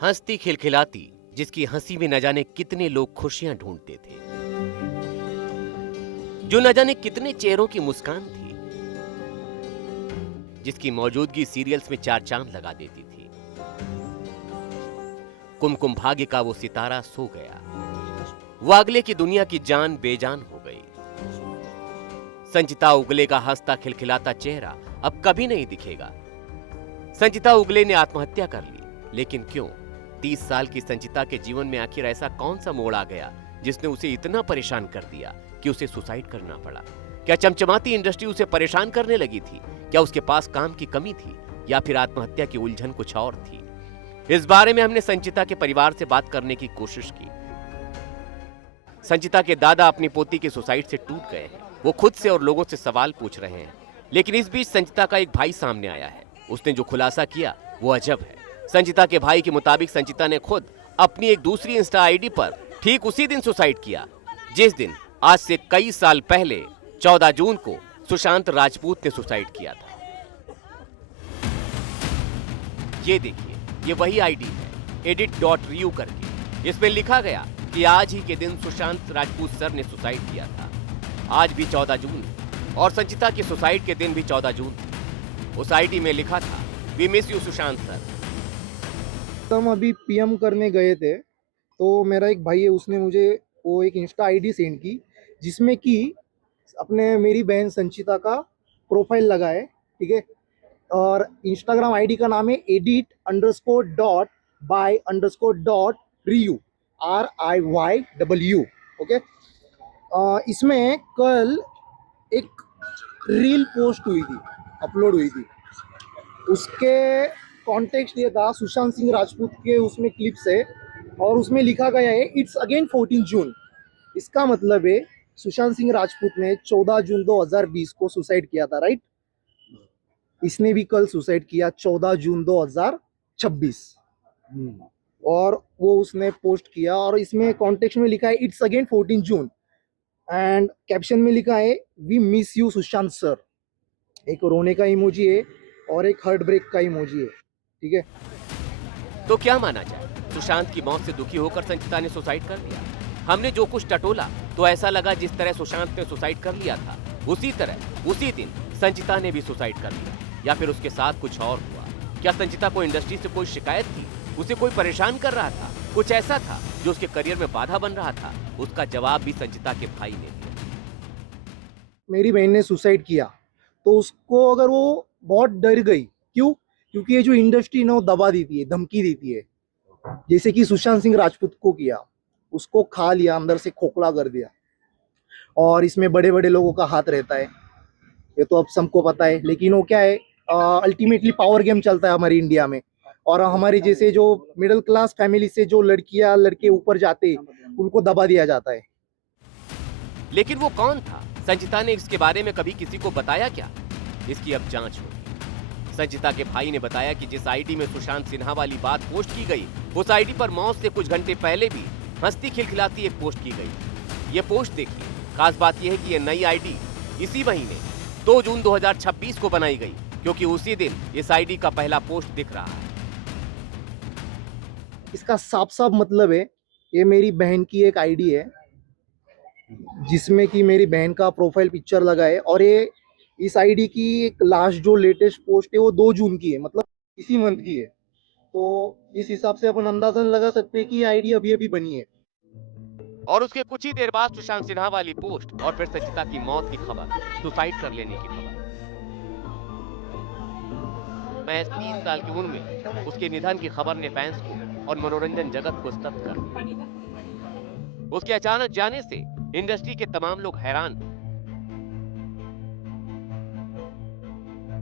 हंसती खिलखिलाती, जिसकी हंसी में न जाने कितने लोग खुशियां ढूंढते थे, जो न जाने कितने चेहरों की मुस्कान थी, जिसकी मौजूदगी सीरियल्स में चार चांद लगा देती थी। कुमकुम भाग्य का वो सितारा सो गया। वो अगले की दुनिया की जान बेजान हो गई। संचिता उगले का हंसता खिलखिलाता चेहरा अब कभी नहीं दिखेगा। संचिता उगले ने आत्महत्या कर ली, लेकिन क्यों? 30 साल की संचिता के जीवन में आखिर ऐसा कौन सा मोड़ आ गया जिसने उसे इतना परेशान कर दिया कि उसे सुसाइड करना पड़ा? क्या चमचमाती इंडस्ट्री उसे परेशान करने लगी थी? क्या उसके पास काम की कमी थी, या फिर आत्महत्या की उलझन कुछ और थी? इस बारे में हमने संचिता के परिवार से बात करने की कोशिश की। संचिता के दादा अपनी पोती के सुसाइड से टूट गए हैं। वो खुद से और लोगों से सवाल पूछ रहे हैं, लेकिन इस बीच संचिता का एक भाई सामने आया है। उसने जो खुलासा किया वो अजब है। संचिता के भाई के मुताबिक संचिता ने खुद अपनी एक दूसरी इंस्टा आईडी पर ठीक उसी दिन सुसाइड किया, जिस दिन आज से कई साल पहले 14 जून को सुशांत राजपूत ने सुसाइड किया था। ये देखिए, ये वही आईडी है, edit.ru करके। इसमें लिखा गया कि आज ही के दिन सुशांत राजपूत सर ने सुसाइड किया था। आज भी 14 जून और संचिता की सुसाइड के दिन भी 14 जून। उस आईडी में लिखा था, we miss you Sushant sir. हम अभी पीएम करने गए थे, तो मेरा एक भाई है, उसने मुझे वो एक इंस्टा आईडी सेंड की, जिसमें कि अपने मेरी बहन संचिता का प्रोफाइल लगा है, ठीक है। और इंस्टाग्राम आईडी का नाम है edit_by_.riu RIYW, ओके। इसमें कल एक रील पोस्ट हुई थी, अपलोड हुई थी। उसके कॉन्टेक्स्ट ये था सुशांत सिंह राजपूत के उसमें क्लिप्स है, और उसमें लिखा गया है इट्स अगेन 14 जून। इसका मतलब है सुशांत सिंह राजपूत ने 14 जून 2020 को सुसाइड किया था, राइट। इसने भी कल सुसाइड किया 14 जून 2026, और वो उसने पोस्ट किया, और इसमें कॉन्टेक्स्ट में लिखा है it's again 14 June, and caption में लिखा है we miss you Sushant sir. एक रोने का इमोजी है और एक हार्ट ब्रेक का इमोजी है, ठीक है। तो क्या माना जाए, सुशांत की मौत से दुखी होकर संचिता ने सुसाइड कर लिया? हमने जो कुछ टटोला तो ऐसा लगा जिस तरह सुशांत ने सुसाइड कर लिया था, उसी तरह उसी दिन संचिता ने भी सुसाइड कर लिया, या फिर उसके साथ कुछ और हुआ? क्या संचिता को इंडस्ट्री से कोई शिकायत थी? उसे कोई परेशान कर रहा था? कुछ ऐसा था जो उसके करियर में बाधा बन रहा था? उसका जवाब भी संचिता के भाई ने दिया। मेरी बहन ने सुसाइड किया तो उसको अगर वो बहुत डर गई, क्यों? क्योंकि ये जो इंडस्ट्री ना वो दबा देती है, धमकी देती है, जैसे कि सुशांत सिंह राजपूत को किया, उसको खा लिया, अंदर से खोखला कर दिया। और इसमें बड़े बड़े लोगों का हाथ रहता है, ये तो अब सबको पता है। लेकिन वो क्या है, अल्टीमेटली पावर गेम चलता है हमारी इंडिया में, और हमारे जैसे जो मिडिल क्लास फैमिली से जो लड़कियां लड़के ऊपर जाते, उनको दबा दिया जाता है। लेकिन वो कौन था? संचिता ने इसके बारे में कभी किसी को बताया क्या? इसकी अब जांच होगी। संचिता के भाई ने बताया कि जिस आईडी में सुशांत सिन्हा वाली बात पोस्ट की गई, उस आईडी पर मौत से कुछ घंटे पहले भी हंसती खिलखिलाती एक पोस्ट की गई। ये पोस्ट देखिए, खास बात यह है कि यह नई आईडी इसी महीने 2 जून 2026 को बनाई गई, क्योंकि उसी दिन इस आईडी का पहला पोस्ट दिख रहा है। इसका साफ साफ मतलब है, ये मेरी बहन की एक आईडी है, जिसमें कि मेरी बहन का प्रोफाइल पिक्चर लगा है, और ये इस आईडी की एक लास्ट जो लेटेस्ट पोस्ट है वो 2 जून की है, मतलब इसी मंथ की है। तो इस हिसाब से अपन अंदाजा लगा सकते हैं कि ये आईडी अभी अभी बनी है। और उसके कुछ ही देर बाद सुशांत सिन्हा वाली पोस्ट, और फिर संचिता की मौत की खबर, सुसाइड कर लेने की खबर। महज 30 साल की उम्र में उसके निधन की खबर ने फैंस को और मनोरंजन जगत को स्तब्ध कर दिया। उसके अचानक जाने से इंडस्ट्री के तमाम लोग हैरान।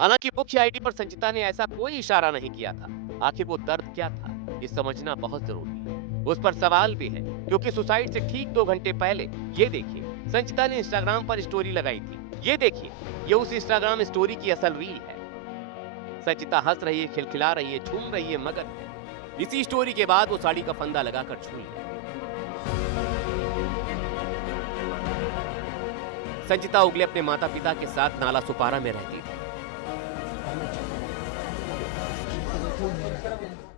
हालांकि मुख्य आईडी पर संचिता ने ऐसा कोई इशारा नहीं किया था। आखिर वो दर्द क्या था, ये समझना बहुत जरूरी है। उस पर सवाल भी है, क्योंकि सुसाइड से ठीक 2 घंटे पहले ये देखिए, संचिता ने इंस्टाग्राम पर स्टोरी लगाई थी। ये देखिए, ये उस इंस्टाग्राम स्टोरी की असल रील है। संचिता हंस रही है, खिलखिला रही है, झूम रही है, मगन है। इसी स्टोरी के बाद वो साड़ी का फंदा लगाकर छूई। संचिता उगले अपने माता पिता के साथ नाला सुपारा में रहती थी।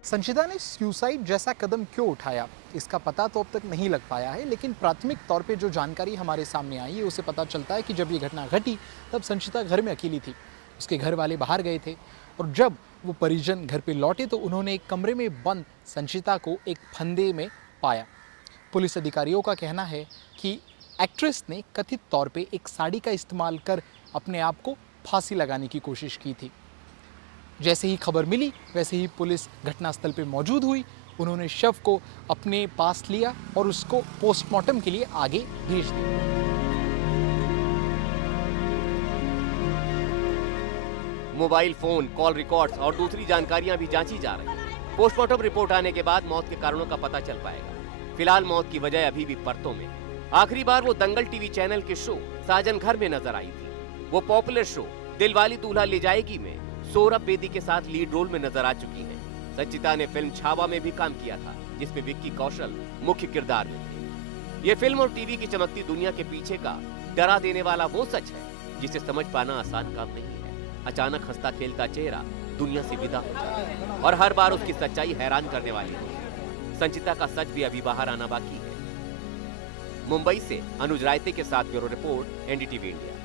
संचिता ने सुसाइड जैसा कदम क्यों उठाया, इसका पता तो अब तक नहीं लग पाया है, लेकिन प्राथमिक तौर पे जो जानकारी हमारे सामने आई है उसे पता चलता है कि जब ये घटना घटी तब संचिता घर में अकेली थी। उसके घर वाले बाहर गए थे और जब वो परिजन घर पे लौटे तो उन्होंने एक कमरे में बंद संचिता को एक फंदे में पाया। पुलिस अधिकारियों का कहना है कि एक्ट्रेस ने कथित तौर पे एक साड़ी का इस्तेमाल कर अपने आप को फांसी लगाने की कोशिश की थी। जैसे ही खबर मिली वैसे ही पुलिस घटनास्थल पे मौजूद हुई। उन्होंने शव को अपने पास लिया और उसको पोस्टमार्टम के लिए आगे भेज दिया। मोबाइल फोन, कॉल रिकॉर्ड्स और दूसरी जानकारियां भी जांची जा रही हैं। पोस्टमार्टम रिपोर्ट आने के बाद मौत के कारणों का पता चल पाएगा। फिलहाल मौत की वजह अभी भी परतों में है। आखिरी बार वो दंगल टीवी चैनल के शो साजन घर में नजर आई थी। वो पॉपुलर शो दिलवाली दूल्हा ले जाएगी में सौरभ बेदी के साथ लीड रोल में नजर आ चुकी हैं। संचिता ने फिल्म छावा में भी काम किया था, जिसमें विक्की कौशल मुख्य किरदार में थे। ये फिल्म और टीवी की चमकती दुनिया के पीछे का डरा देने वाला वो सच है जिसे समझ पाना आसान काम नहीं है। अचानक हंसता खेलता चेहरा दुनिया से विदा हो जाए और हर बार उसकी सच्चाई हैरान करने वाली है। संचिता का सच भी अभी बाहर आना बाकी है। मुंबई से अनुज रायते के साथ ब्यूरो रिपोर्ट, एनडीटीवी इंडिया।